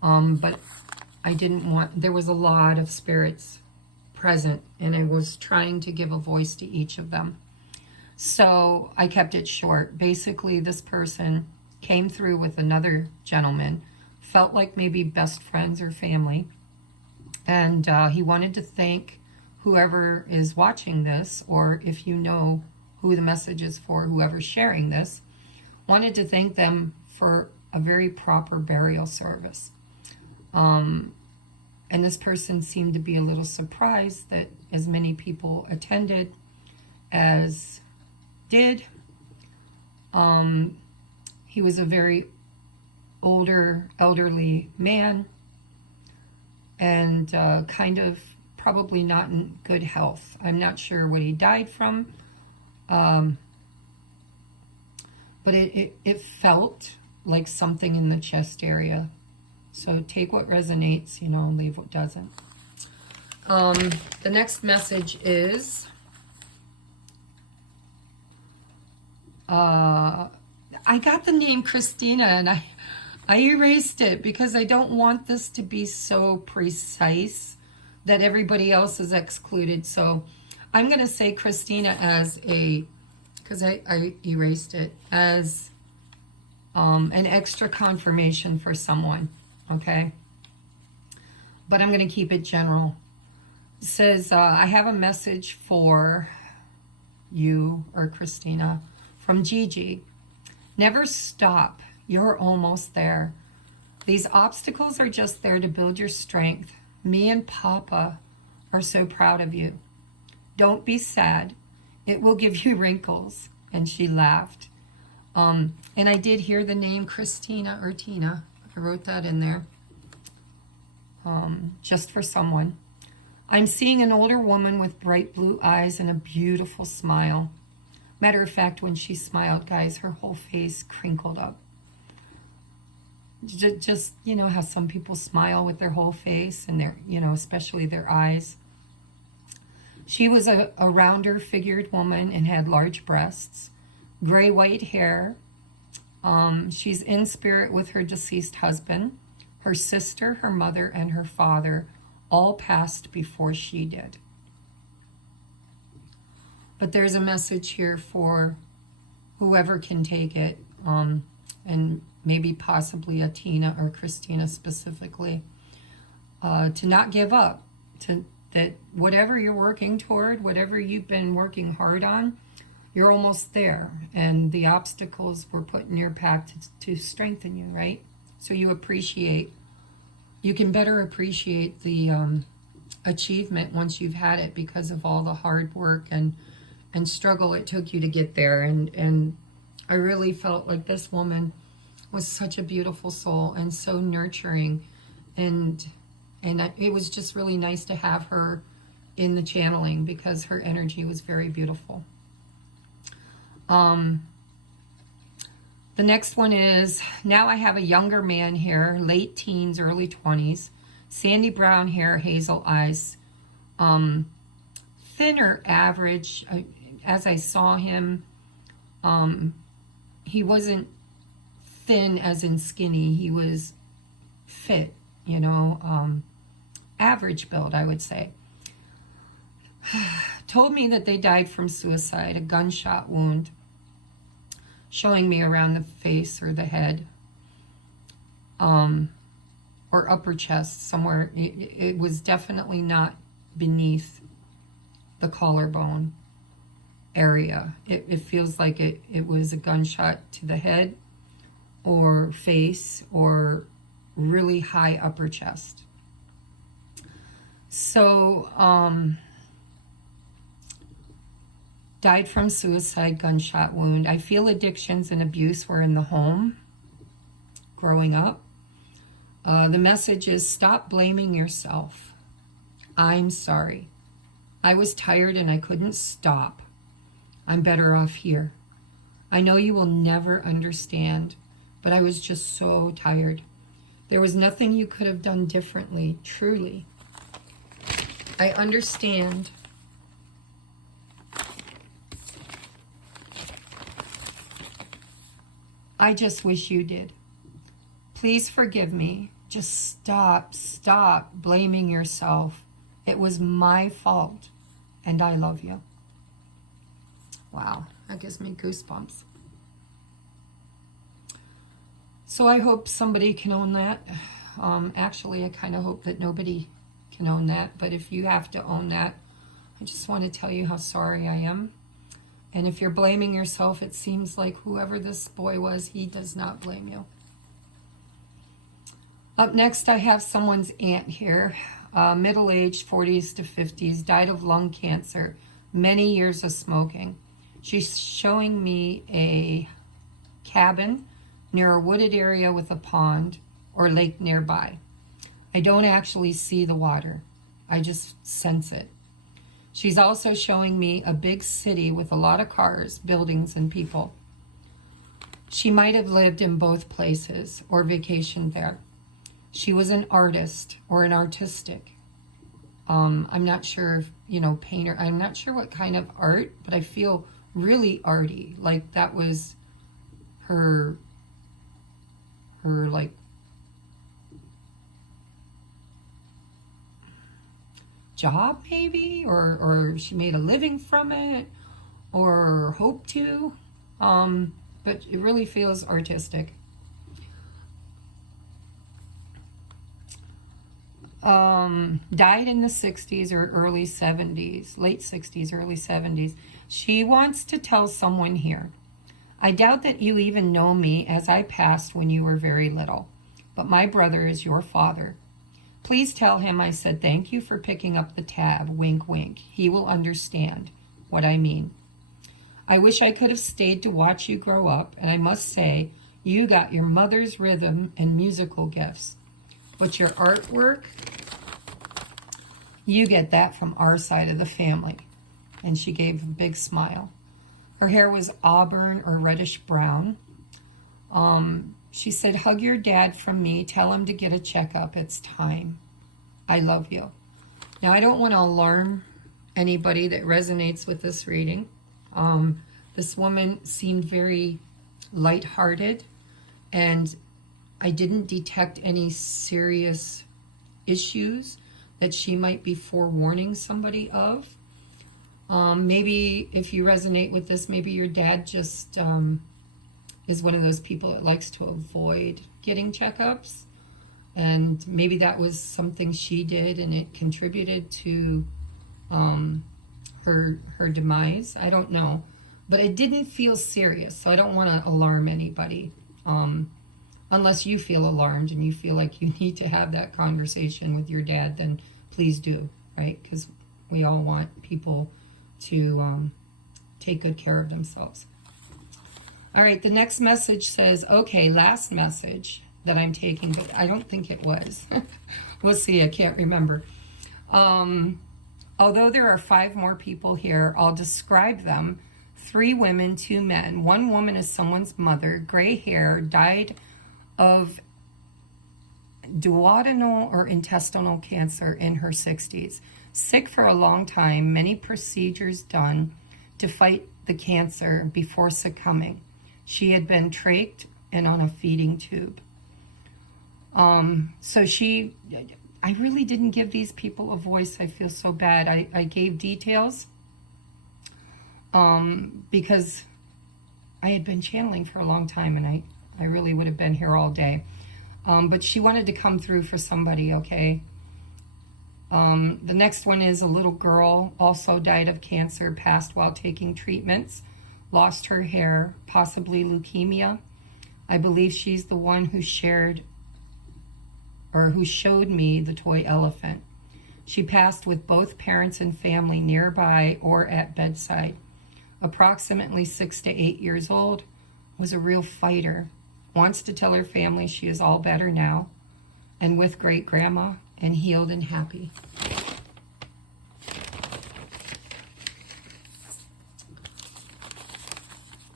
But I didn't want, there was a lot of spirits present, and I was trying to give a voice to each of them. So I kept it short. Basically, this person came through with another gentleman, felt like maybe best friends or family, and he wanted to thank whoever is watching this, or if you know who the message is for, whoever's sharing this, wanted to thank them for a very proper burial service. And this person seemed to be a little surprised that as many people attended as did. He was a very elderly man, and kind of probably not in good health. I'm not sure what he died from, but it felt like something in the chest area. So take what resonates, leave what doesn't. The next message is, I got the name Christina, and I erased it because I don't want this to be so precise that everybody else is excluded. So I'm going to say Christina as because I erased it, as an extra confirmation for someone, okay? But I'm going to keep it general. It says, I have a message for you, or Christina, from Gigi. Never stop. You're almost there. These obstacles are just there to build your strength. Me and Papa are so proud of you. Don't be sad. It will give you wrinkles. And she laughed. And I did hear the name Christina or Tina. I wrote that in there. Just for someone. I'm seeing an older woman with bright blue eyes and a beautiful smile. Matter of fact, when she smiled, guys, her whole face crinkled up. Just, how some people smile with their whole face and their, especially their eyes. She was a rounder figured woman and had large breasts, gray-white hair. She's in spirit with her deceased husband, her sister, her mother, and her father, all passed before she did. But there's a message here for whoever can take it, and maybe possibly a Tina or Christina specifically, to not give up, that whatever you're working toward, whatever you've been working hard on, you're almost there, and the obstacles were put in your path to strengthen you, right? So you can better appreciate the achievement once you've had it, because of all the hard work and struggle it took you to get there. And I really felt like this woman was such a beautiful soul and so nurturing, and it was just really nice to have her in the channeling because her energy was very beautiful. The next one is, now I have a younger man here, late teens, early 20s, sandy brown hair, hazel eyes, Thin or average. As I saw him, he wasn't thin as in skinny. He was fit, you know, average build, I would say. Told me that they died from suicide, a gunshot wound, showing me around the face or the head, or upper chest somewhere. It was definitely not beneath the collarbone area. It feels like it was a gunshot to the head or face or really high upper chest. So, died from suicide, gunshot wound. I feel addictions and abuse were in the home growing up. The message is, stop blaming yourself. I'm sorry. I was tired and I couldn't stop. I'm better off here. I know you will never understand, but I was just so tired. There was nothing you could have done differently, truly. I understand. I just wish you did. Please forgive me. Just stop blaming yourself. It was my fault, and I love you. Wow, that gives me goosebumps. So I hope somebody can own that. Actually, I kind of hope that nobody can own that, but if you have to own that, I just want to tell you how sorry I am. And if you're blaming yourself, it seems like whoever this boy was, he does not blame you. Up next, I have someone's aunt here, middle-aged, 40s to 50s, died of lung cancer, many years of smoking. She's showing me a cabin near a wooded area with a pond or lake nearby. I don't actually see the water. I just sense it. She's also showing me a big city with a lot of cars, buildings, and people. She might have lived in both places or vacationed there. She was an artist or an artistic. I'm not sure if, you know, painter. I'm not sure what kind of art, but I feel really arty. Like that was her like job maybe, or she made a living from it or hoped to, but it really feels artistic. Died in the 60s or early 70s, late 60s, early 70s. She wants to tell someone here, I doubt that you even know me, as I passed when you were very little, but my brother is your father. Please tell him I said thank you for picking up the tab, wink, wink. He will understand what I mean. I wish I could have stayed to watch you grow up, and I must say, you got your mother's rhythm and musical gifts. But your artwork, you get that from our side of the family. And she gave a big smile. Her hair was auburn or reddish brown. She said, hug your dad from me. Tell him to get a checkup. It's time. I love you. Now, I don't want to alarm anybody that resonates with this reading. This woman seemed very lighthearted, and I didn't detect any serious issues that she might be forewarning somebody of. Maybe if you resonate with this, maybe your dad just is one of those people that likes to avoid getting checkups. And maybe that was something she did and it contributed to her demise. I don't know. But it didn't feel serious, so I don't want to alarm anybody. Unless you feel alarmed and you feel like you need to have that conversation with your dad, then please do, right? Because we all want people to take good care of themselves. All right, the next message says, okay, last message that I'm taking, but I don't think it was. We'll see, I can't remember. Although there are 5 more people here, I'll describe them. 3 women, 2 men. 1 woman is someone's mother, gray hair, died of duodenal or intestinal cancer in her 60s. Sick for a long time, many procedures done to fight the cancer before succumbing. She had been trached and on a feeding tube. I really didn't give these people a voice. I feel so bad. I gave details because I had been channeling for a long time, and I really would have been here all day. But she wanted to come through for somebody, okay? The next one is a little girl, also died of cancer, passed while taking treatments, lost her hair, possibly leukemia. I believe she's the one who showed me the toy elephant. She passed with both parents and family nearby or at bedside. Approximately 6 to 8 years old, was a real fighter. Wants to tell her family she is all better now and with great grandma and healed and happy.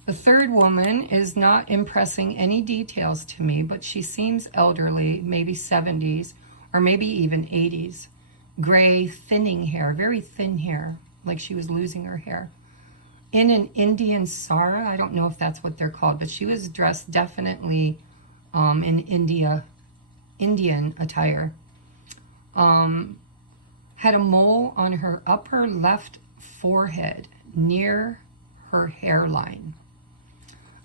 The third woman is not impressing any details to me, but she seems elderly, maybe 70s or maybe even 80s. Gray, thinning hair, very thin hair, like she was losing her hair. In an Indian sara, I don't know if that's what they're called, but she was dressed definitely in Indian attire. Had a mole on her upper left forehead near her hairline.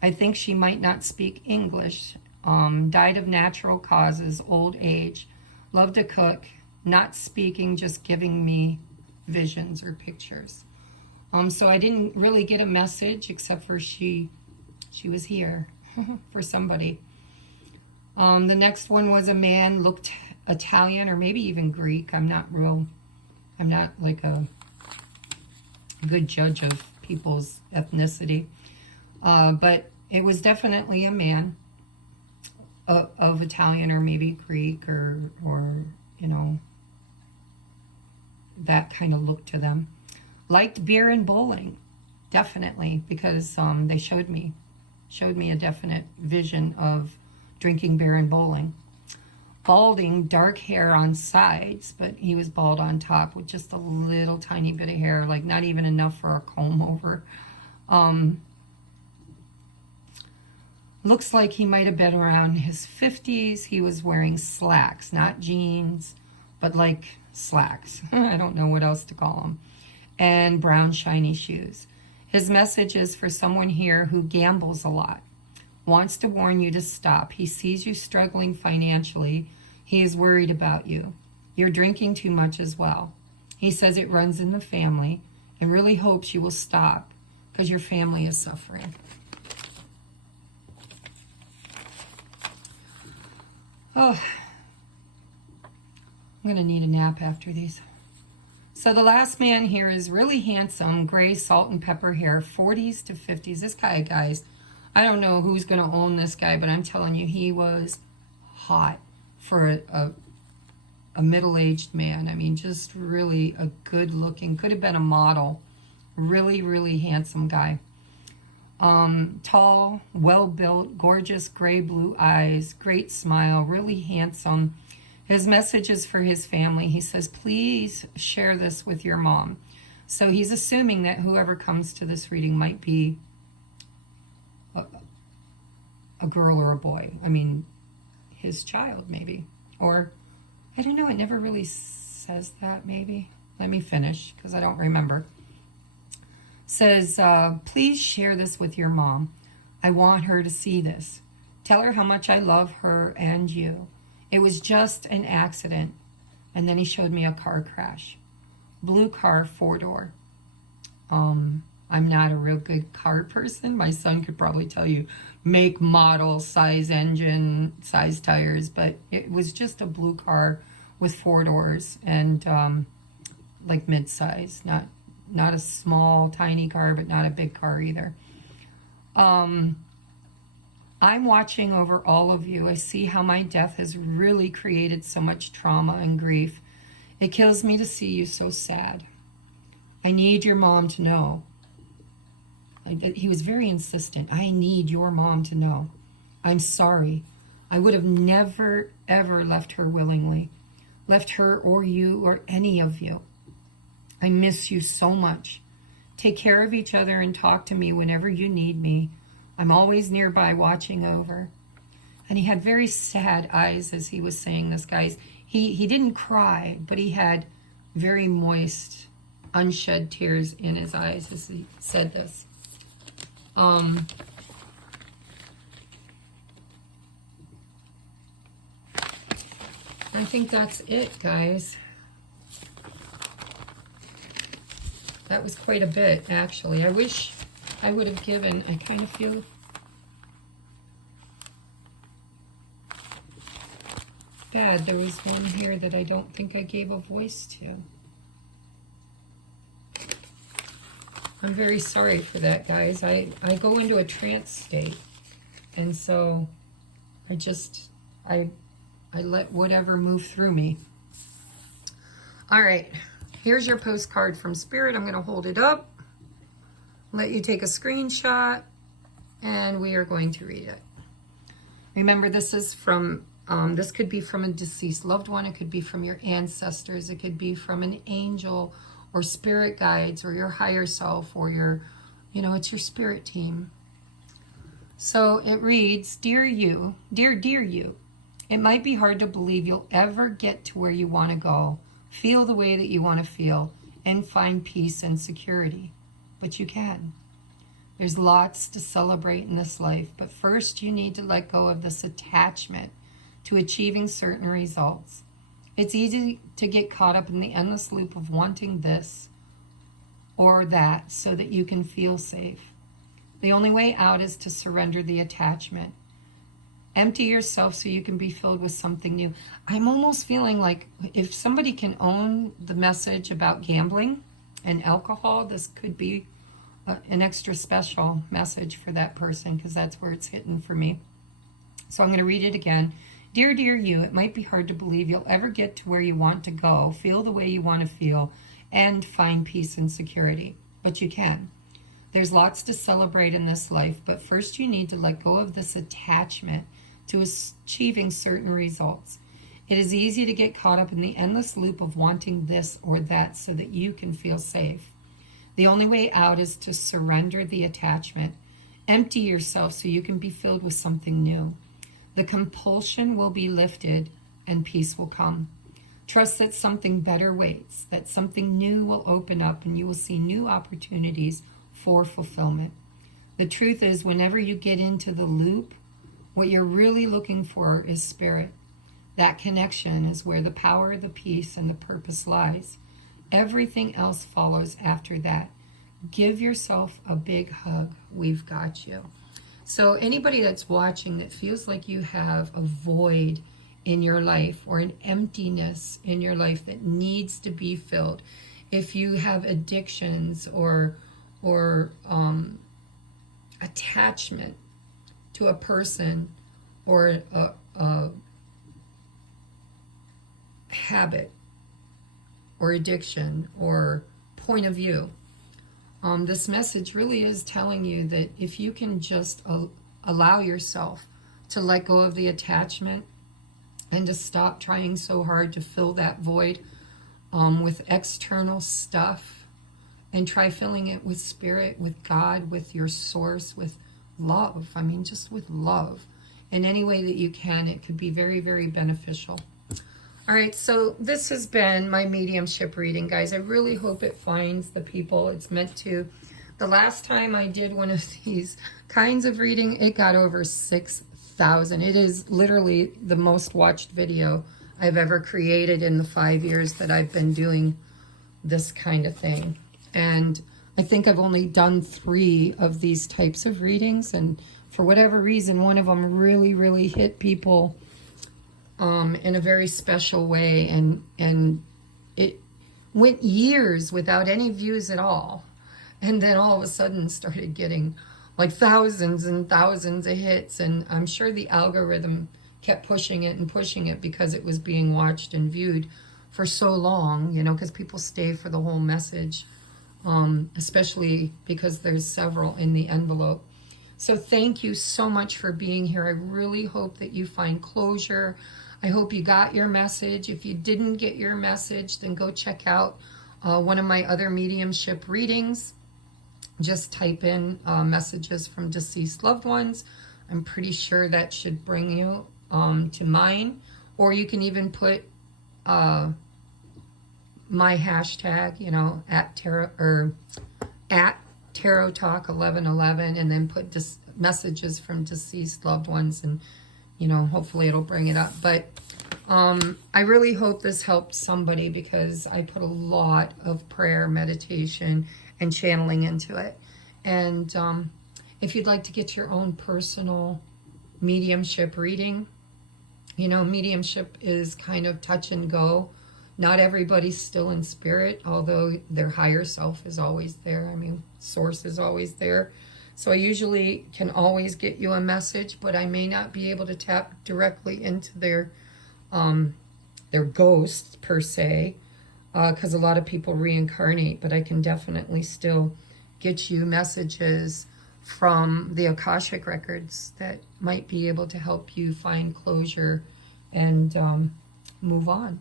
I think she might not speak English. Died of natural causes, old age. Loved to cook, not speaking, just giving me visions or pictures. So I didn't really get a message except for she was here for somebody. The next one was a man, looked Italian or maybe even Greek. I'm not like a good judge of people's ethnicity. But it was definitely a man of Italian or maybe Greek or you know, that kind of look to them. Liked beer and bowling, definitely, because they showed me a definite vision of drinking beer and bowling. Balding, dark hair on sides, but he was bald on top with just a little tiny bit of hair, like not even enough for a comb over. Looks like he might have been around his 50s. He was wearing slacks, not jeans, but like slacks. I don't know what else to call them. And brown shiny shoes. His message is for someone here who gambles a lot. Wants to warn you to stop. He sees you struggling financially. He is worried about you. You're drinking too much as well. He says it runs in the family and really hopes you will stop because your family is suffering. Oh, I'm going to need a nap after these. So the last man here is really handsome, gray salt and pepper hair, 40s to 50s. This guy, guys, I don't know who's going to own this guy, but I'm telling you, he was hot for a middle-aged man. I mean, just really a good-looking, could have been a model, really, really handsome guy. Tall, well-built, gorgeous gray-blue eyes, great smile, really handsome. His message is for his family. He says, please share this with your mom. So he's assuming that whoever comes to this reading might be a girl or a boy. I mean, his child, maybe. Or, I don't know, it never really says that, maybe. Let me finish, because I don't remember. Says, please share this with your mom. I want her to see this. Tell her how much I love her and you. It was just an accident. And then he showed me a car crash. Blue car, 4-door. I'm not a real good car person. My son could probably tell you make, model, size engine, size tires. But it was just a blue car with 4 doors and like mid-size. Not a small, tiny car, but not a big car either. I'm watching over all of you. I see how my death has really created so much trauma and grief. It kills me to see you so sad. I need your mom to know. He was very insistent. I need your mom to know. I'm sorry. I would have never, ever left her willingly. Left her or you or any of you. I miss you so much. Take care of each other and talk to me whenever you need me. I'm always nearby watching over. And he had very sad eyes as he was saying this, guys. He didn't cry, but he had very moist, unshed tears in his eyes as he said this. I think that's it, guys. That was quite a bit, actually. I wish I would have given, I kind of feel bad. There was one here that I don't think I gave a voice to. I'm very sorry for that, guys. I go into a trance state, and so I let whatever move through me. All right, here's your postcard from Spirit. I'm going to hold it up, let you take a screenshot, and we are going to read it. Remember, this is from, this could be from a deceased loved one. It could be from your ancestors. It could be from an angel or spirit guides or your higher self or your, it's your spirit team. So it reads, Dear you, dear you, it might be hard to believe you'll ever get to where you want to go, feel the way that you want to feel, and find peace and security. But you can. There's lots to celebrate in this life, but first you need to let go of this attachment to achieving certain results. It's easy to get caught up in the endless loop of wanting this or that so that you can feel safe. The only way out is to surrender the attachment. Empty yourself so you can be filled with something new. I'm almost feeling like if somebody can own the message about gambling and alcohol, this could be an extra special message for that person, because that's where it's hitting for me. So I'm going to read it again. Dear you, it might be hard to believe you'll ever get to where you want to go, feel the way you want to feel, and find peace and security. But you can. There's lots to celebrate in this life, but first you need to let go of this attachment to achieving certain results. It is easy to get caught up in the endless loop of wanting this or that so that you can feel safe. The only way out is to surrender the attachment. Empty yourself so you can be filled with something new. The compulsion will be lifted and peace will come. Trust that something better waits, that something new will open up and you will see new opportunities for fulfillment. The truth is, whenever you get into the loop, what you're really looking for is spirit. That connection is where the power, the peace, and the purpose lies. Everything else follows after that. Give yourself a big hug. We've got you. So anybody that's watching that feels like you have a void in your life or an emptiness in your life that needs to be filled, if you have addictions or attachment to a person or a habit or addiction or point of view, this message really is telling you that if you can just allow yourself to let go of the attachment and to stop trying so hard to fill that void with external stuff, and try filling it with spirit, with God, with your source, with love. I mean, just with love. In any way that you can, it could be very, very beneficial. All right, so this has been my mediumship reading, guys. I really hope it finds the people it's meant to. The last time I did one of these kinds of reading, it got over 6,000. It is literally the most watched video I've ever created in the 5 years that I've been doing this kind of thing. And I think I've only done 3 of these types of readings, and for whatever reason, one of them really, really hit people in a very special way, and it went years without any views at all, and then all of a sudden started getting like thousands and thousands of hits, and I'm sure the algorithm kept pushing it because it was being watched and viewed for so long, because people stay for the whole message, especially because there's several in the envelope. So thank you so much for being here. I really hope that you find closure. I hope you got your message. If you didn't get your message, then go check out one of my other mediumship readings. Just type in messages from deceased loved ones. I'm pretty sure that should bring you to mine. Or you can even put my hashtag, you know, at Tarot Talk 1111, and then put messages from deceased loved ones, and you know, hopefully it'll bring it up. But I really hope this helped somebody, because I put a lot of prayer, meditation, and channeling into it. And if you'd like to get your own personal mediumship reading, you know, mediumship is kind of touch and go. Not everybody's still in spirit, although their higher self is always there. I mean, source is always there. So I usually can always get you a message, but I may not be able to tap directly into their ghost per se, because a lot of people reincarnate, but I can definitely still get you messages from the Akashic records that might be able to help you find closure and move on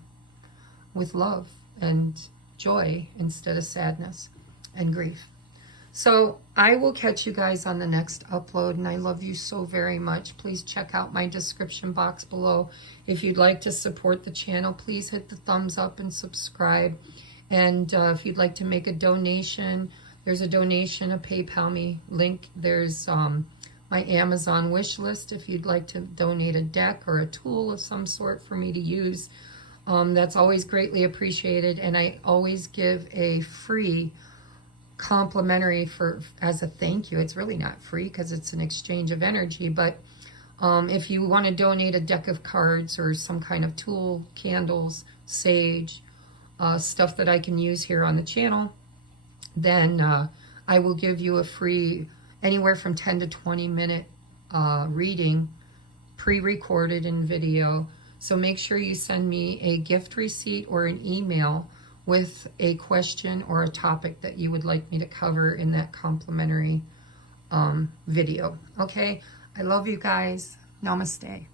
with love and joy instead of sadness and grief. So I will catch you guys on the next upload, and I love you so very much. Please check out my description box below. If you'd like to support the channel, please hit the thumbs up and subscribe. And if you'd like to make a donation, there's a donation, a PayPal me link. There's my Amazon wish list if you'd like to donate a deck or a tool of some sort for me to use. That's always greatly appreciated, and I always give a free complimentary as a thank you. It's really not free because it's an exchange of energy, but if you want to donate a deck of cards or some kind of tool, candles, sage, stuff that I can use here on the channel, then I will give you a free anywhere from 10 to 20 minute reading, pre-recorded in video. So make sure you send me a gift receipt or an email with a question or a topic that you would like me to cover in that complimentary video. Okay? I love you guys. Namaste.